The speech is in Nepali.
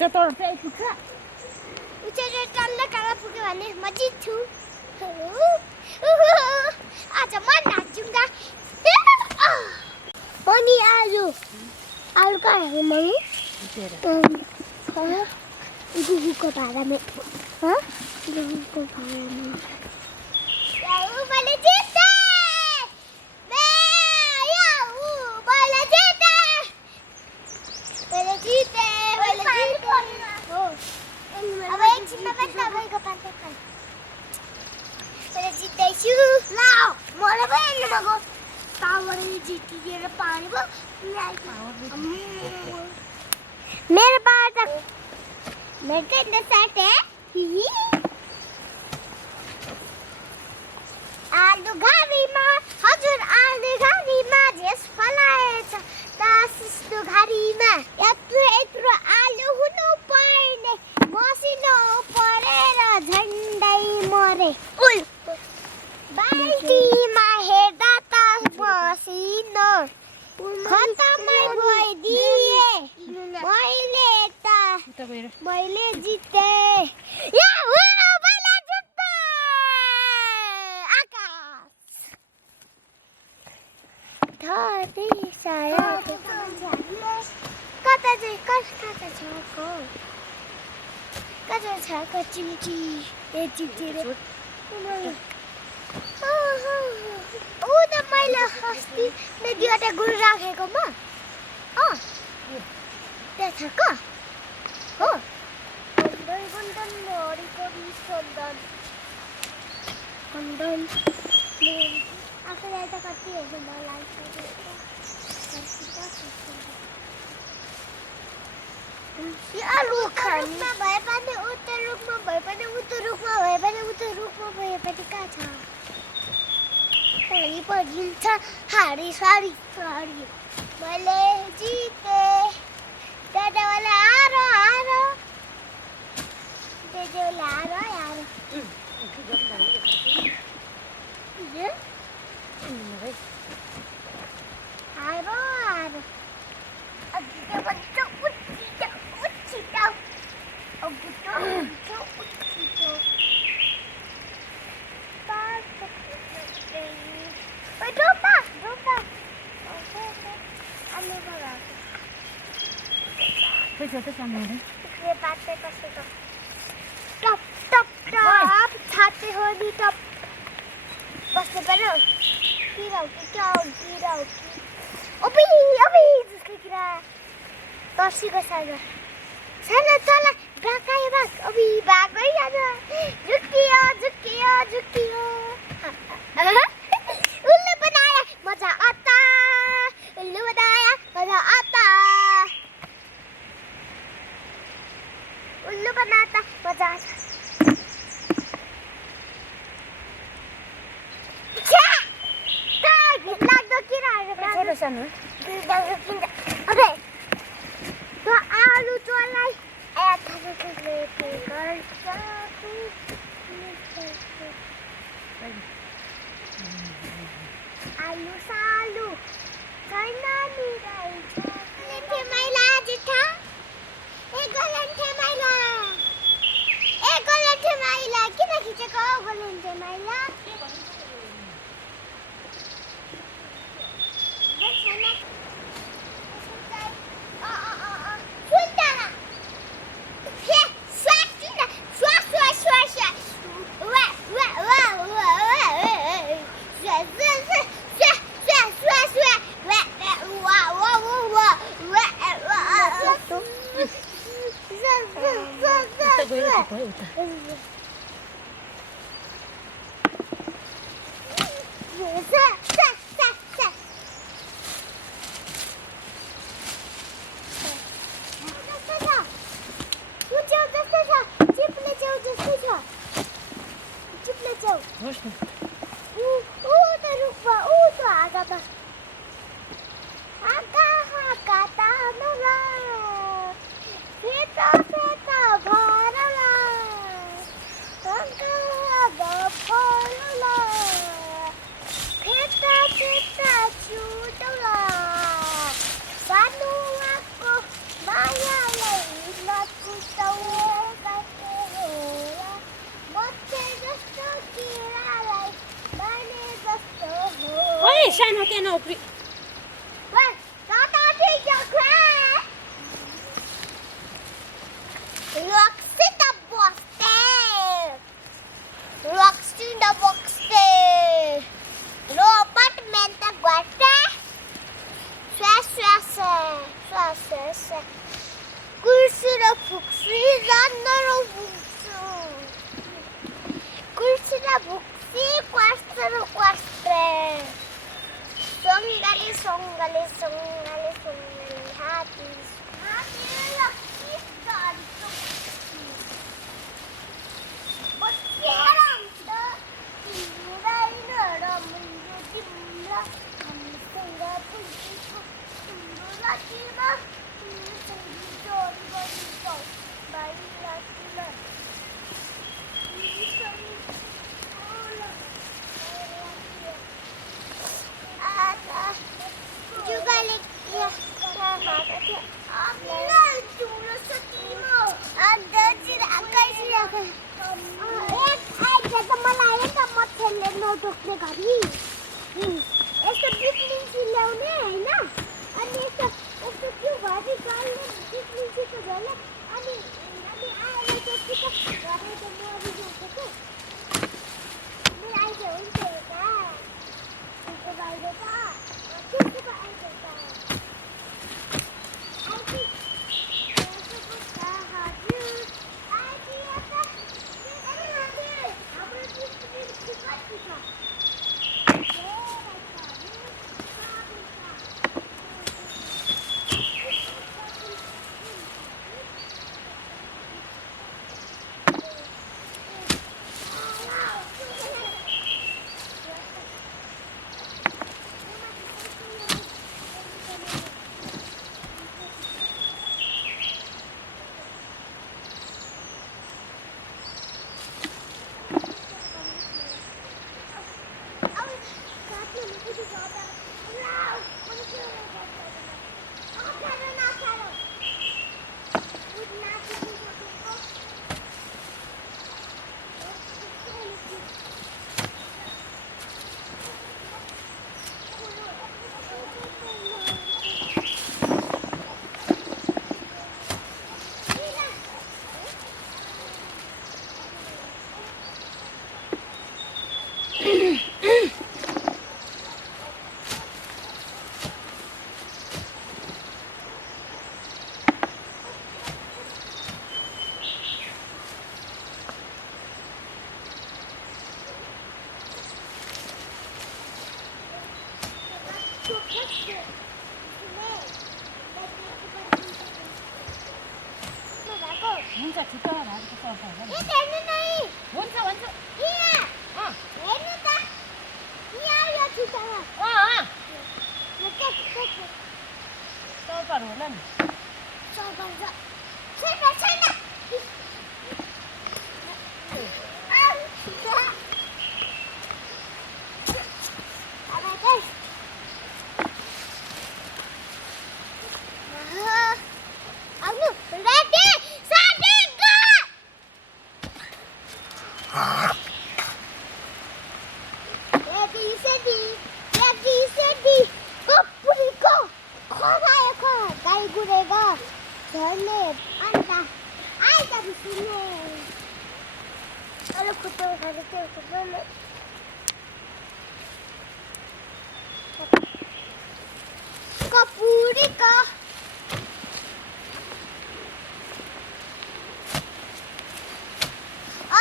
त्यत्रो चाहिँ पुग्छ उचाएर टल्ल टाढा पुग्यो भने म जित्छु आज म नाच्चुङ्गा पनि आलु कहाँ मम्मी गुगुको भाडामा गुगुको भाडामा मैले जित्थे अब एकछिनमा पनि तपाईँको पाल्दै खानु मैले जित्दैछु ल मलाई पनि हेर्नु भएको पावर जितिएर पानी भयो मेरो पावर त मेरो त इतना सेट है आलु घारीमा हजुर आलु घारीमा झेस फलाएछ तासिस्तो घारीमा यत्रो आलु हुनु पर्ने मसिनो परेर झन्डै मरे बाल्टीमा हेर्दा त मसिनो खतमै भइदिए मैले जिते कता चिम्ची ए चिम्ची त मैले अस्ति दुईवटा गुरु राखेको म त्यहाँ छ क हो आफूलाई त कति हेर्नु मन लाग्छ रुखमा भए पनि उता रुखमा भए पनि उता रुखमा भए पनि उता रुखमा भए पनि कहाँ छ परिन्छ हारी सारी मैले जिते दादावाला आरो दादावाला आरो छाते हो नि टप बस्नु पर्यो अबे जसको किरा तर्सीको सागा साना चला बाकाइ बाक अबे बाकै जान्छ झुकियो उल्लु बनाया मजा आता उल्लु बनाया मजा आता उल्लु बनाता मजा आता सानो अबे तो आलु चोलाई आलु सालु छैन नि रहेछ मैला जिठा ए गलन्ठे मैला किन खिचेको गलन्ठे मैला सानो त्यहाँ नउफ्री Well, not out your crack. Rocks in the box there. Rocks in the box there. Robot meant the water. Swash. Kursura Fuxi, Randaro Fuxu. Kursura Fuxi, Quastero Quastre. Songali, happy. Lucky God. But हुन्छ छिटो भातको सर्छ होला नि हेर्नु नै हुन्छ यहाँ हेर्नु त यहाँ यो छिटो चौपर होला नि छैन झर्ने अन्त आइज बिस्ने अरे खुट्टा उठाएर त्यो